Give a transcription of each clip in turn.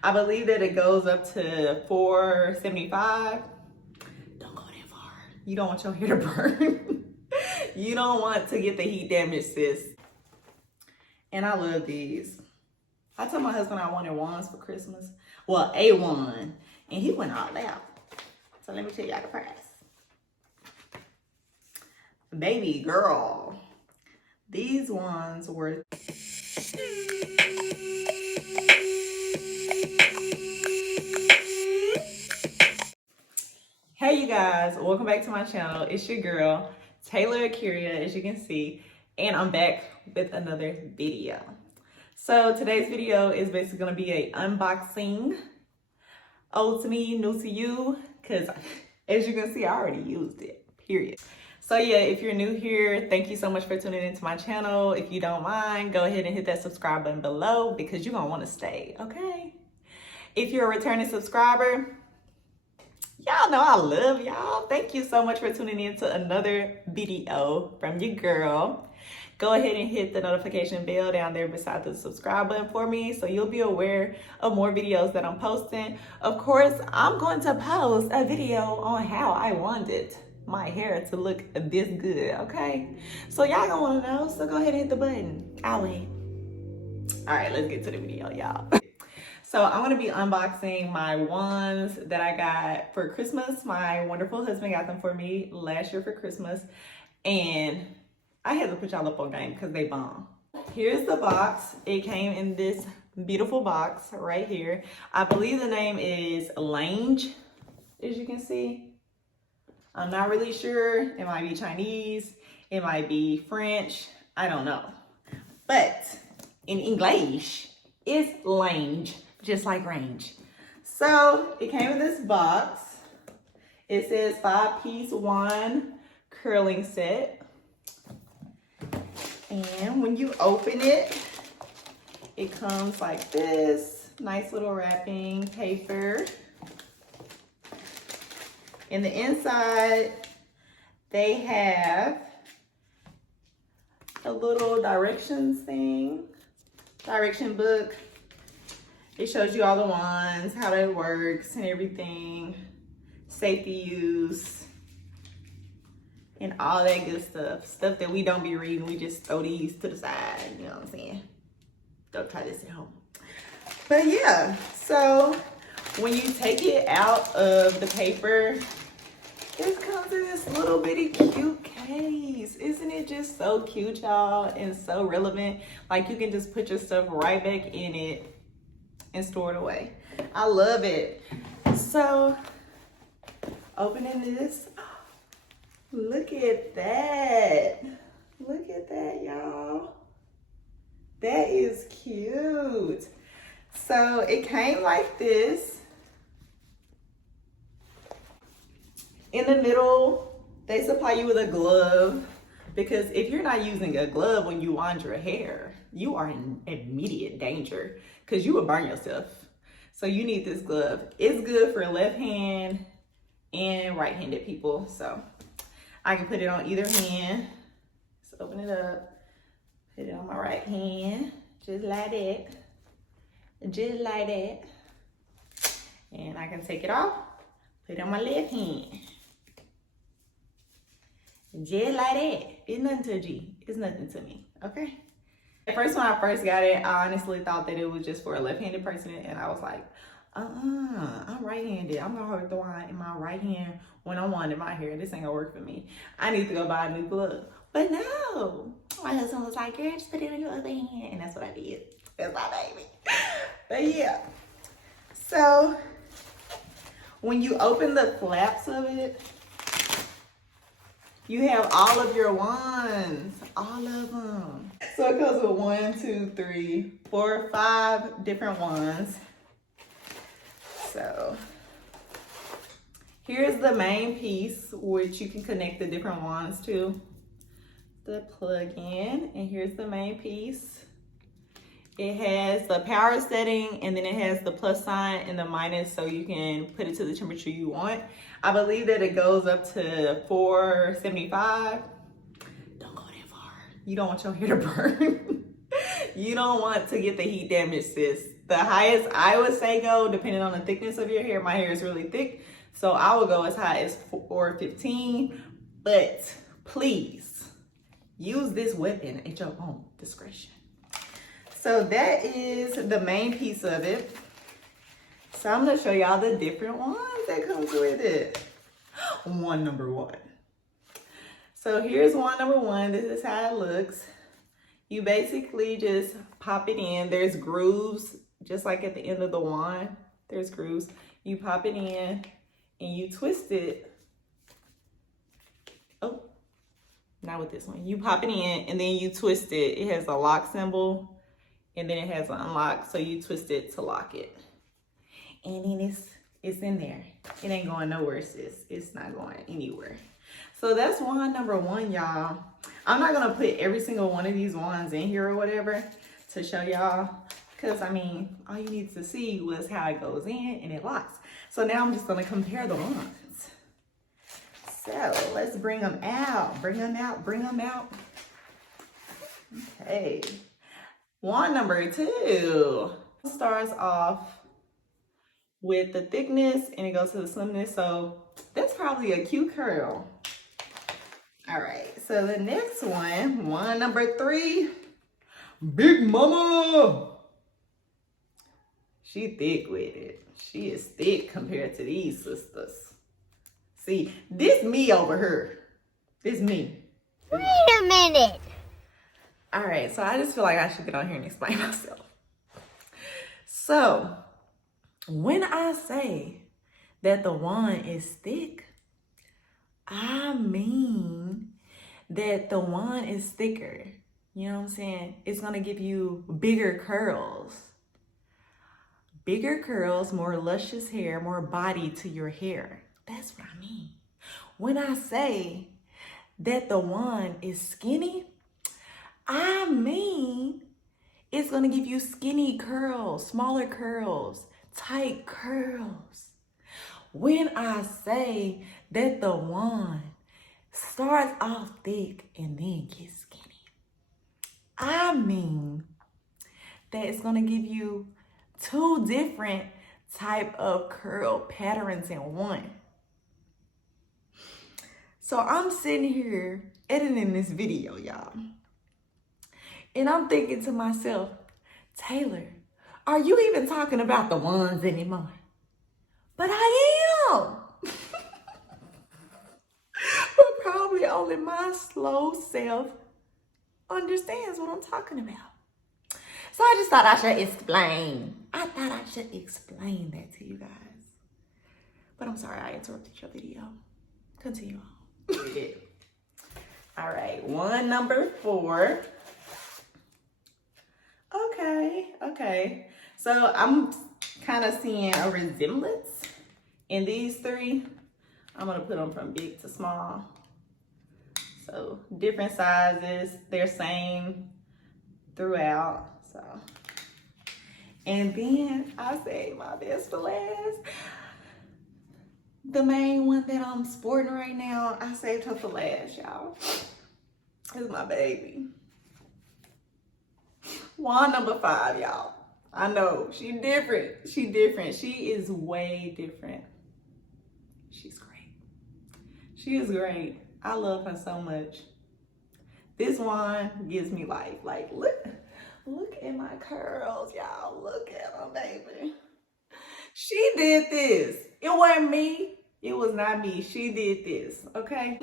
I believe that it goes up to 475. Don't go that far. You don't want your hair to burn. You don't want to get the heat damage, sis. And I love these. I told my husband I wanted wands for Christmas. Well, a wand. And he went all out. So let me tell y'all the price. Baby girl. These ones were... Hey you guys, welcome back to my channel. It's your girl, Taylor Akira, as you can see. And I'm back with another video. So today's video is basically gonna be a unboxing. Old to me, new to you, because as you can see, I already used it, period. So yeah, if you're new here, thank you so much for tuning into my channel. If you don't mind, go ahead and hit that subscribe button below because you're gonna wanna stay, okay? If you're a returning subscriber, y'all know I love y'all. Thank you so much for tuning in to another video from your girl. Go ahead and hit the notification bell down there beside the subscribe button for me so you'll be aware of more videos that I'm posting. Of course, I'm going to post a video on how I wanted my hair to look this good, okay? So y'all gonna wanna know, so go ahead and hit the button. I'll wait. All right, let's get to the video, y'all. So I'm gonna be unboxing my wands that I got for Christmas. My wonderful husband got them for me last year for Christmas. And I had to put y'all up on game because they bomb. Here's the box. It came in this beautiful box right here. I believe the name is Lange, as you can see. I'm not really sure. It might be Chinese. It might be French. I don't know. But in English, it's Lange, just like range. So it came in this box. It says 5-piece wand curling set. And when you open it, it comes like this. Nice little wrapping paper. In the inside, they have a little direction book. It shows you all the wands, how that works and everything, safety use, and all that good stuff. Stuff that we don't be reading, we just throw these to the side, you know what I'm saying? Don't try this at home. But yeah, so when you take it out of the paper, it comes in this little bitty cute case. Isn't it just so cute, y'all, and so relevant? Like you can just put your stuff right back in it and store it away. I love it. So, opening this, look at that. Look at that, y'all. That is cute. So, it came like this. In the middle, they supply you with a glove because if you're not using a glove when you wand your hair, you are in immediate danger because you will burn yourself. So you need this glove. It's good for left hand and right-handed people. So I can put it on either hand. Let's open it up. Put it on my right hand, just like that. Just like that. And I can take it off, put it on my left hand. Just like that. It's nothing to a G. It's nothing to me, okay? At first, when I first got it, I honestly thought that it was just for a left-handed person, and I was like, I'm right-handed. I'm gonna hold the wand in my right hand when I'm wanding my hair. This ain't gonna work for me. I need to go buy a new glove. But no, my husband was like, girl, just put it on your other hand, and that's what I did. That's my baby. But yeah, so when you open the flaps of it, you have all of your wands, all of them. So it goes with 1, 2, 3, 4, 5 different wands. So here's the main piece, which you can connect the different wands to. The plug-in, and here's the main piece. It has the power setting, and then it has the plus sign and the minus, so you can put it to the temperature you want. I believe that it goes up to 475. Don't go that far. You don't want your hair to burn. You don't want to get the heat damage, sis. The highest I would say go, depending on the thickness of your hair. My hair is really thick, so I would go as high as 415. But please use this weapon at your own discretion. So that is the main piece of it. So I'm gonna show y'all the different ones that comes with it. Wand number one. So here's wand number one. This is how it looks. You basically just pop it in. There's grooves, just like at the end of the wand. There's grooves. You pop it in and you twist it. Oh, not with this one. You pop it in and then you twist it. It has a lock symbol and then it has an unlock. So you twist it to lock it. And then it's in there. It ain't going nowhere, sis. It's not going anywhere. So that's wand number one, y'all. I'm not gonna put every single one of these wands in here or whatever to show y'all, because I mean, all you need to see was how it goes in and it locks. So now I'm just gonna compare the wands. So let's bring them out. Bring them out, bring them out. Okay. Wand number two starts off with the thickness and it goes to the slimness. So that's probably a cute curl. All right, so the next one, wand number three, Big Mama. She thick with it. She is thick compared to these sisters. See, this me over here. This me. Wait a minute. All right, so I just feel like I should get on here and explain myself. So, when I say that the wand is thick, I mean that the wand is thicker. You know what I'm saying? It's gonna give you bigger curls. Bigger curls, more luscious hair, more body to your hair. That's what I mean. When I say that the wand is skinny, I mean it's gonna give you skinny curls, smaller curls, tight curls. When I say that the wand starts off thick and then gets skinny, I mean that it's gonna give you two different type of curl patterns in one. So I'm sitting here editing this video, y'all, and I'm thinking to myself, Taylor, are you even talking about the wands anymore? But I am. But probably only my slow self understands what I'm talking about. So I just thought I should explain. I thought I should explain that to you guys. But I'm sorry I interrupted your video. Continue on. All right, wand number four. Okay. So I'm kind of seeing a resemblance in these three. I'm gonna put them from big to small. So different sizes, they're same throughout. So, and then I saved my best for last. The main one that I'm sporting right now, I saved her for last, y'all. It's my baby. Wand number five, y'all. I know, she different. She different. She is way different. She's great. She is great. I love her so much. This wand gives me life. Like, look at my curls, y'all. Look at them, baby. She did this. It wasn't me. It was not me. She did this, okay?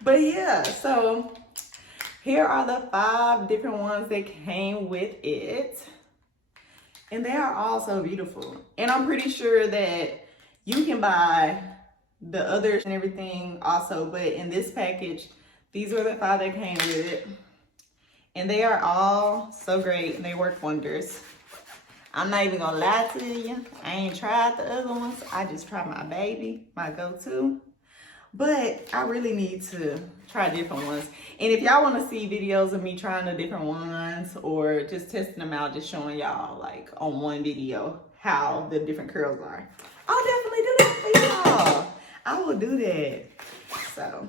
But yeah, so here are the 5 different ones that came with it. And they are all so beautiful. And I'm pretty sure that you can buy the others and everything also. But in this package, these were the 5 that came with it. And they are all so great and they work wonders. I'm not even gonna lie to you. I ain't tried the other ones. I just tried my baby, my go-to. But I really need to try different ones. And if y'all want to see videos of me trying the different ones or just testing them out, just showing y'all like on one video how the different curls are, I'll definitely do that for y'all. I will do that. So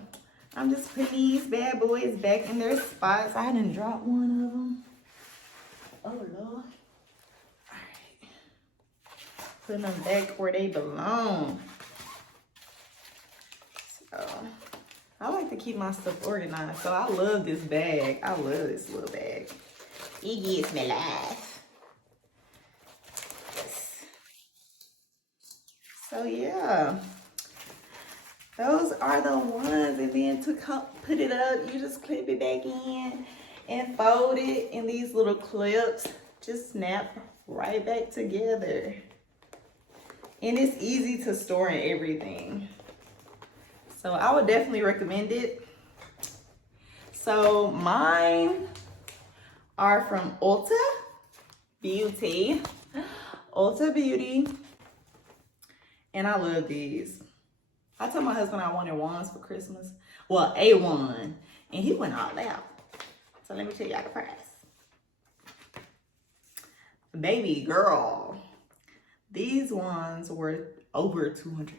I'm just putting these bad boys back in their spots. I didn't drop one of them. Oh Lord. All right. Putting them back where they belong. So, I like to keep my stuff organized. So, I love this bag. I love this little bag. It gives me life. Yes. So, yeah. Those are the ones. And then to put it up, you just clip it back in and fold it in these little clips. Just snap right back together. And it's easy to store in everything. So I would definitely recommend it. So mine are from Ulta Beauty. Ulta Beauty. And I love these. I told my husband I wanted ones for Christmas. Well, a one. And he went all out. So let me tell y'all the price. Baby girl. These ones were over $200.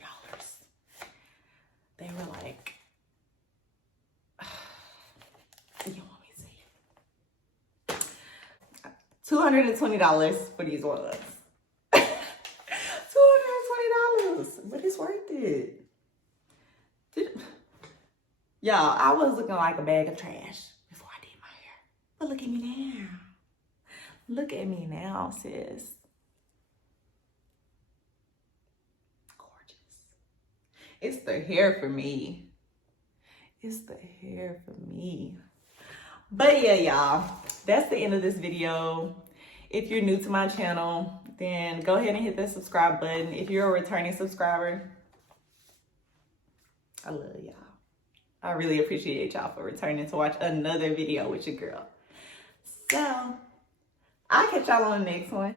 They were like, you want me to see? $220 for these ones. $220, but it's worth it. Y'all, I was looking like a bag of trash before I did my hair. But look at me now. Look at me now, sis. It's the hair for me. It's the hair for me. But yeah, y'all, that's the end of this video. If you're new to my channel, then go ahead and hit that subscribe button. If you're a returning subscriber, I love y'all. I really appreciate y'all for returning to watch another video with your girl. So, I'll catch y'all on the next one.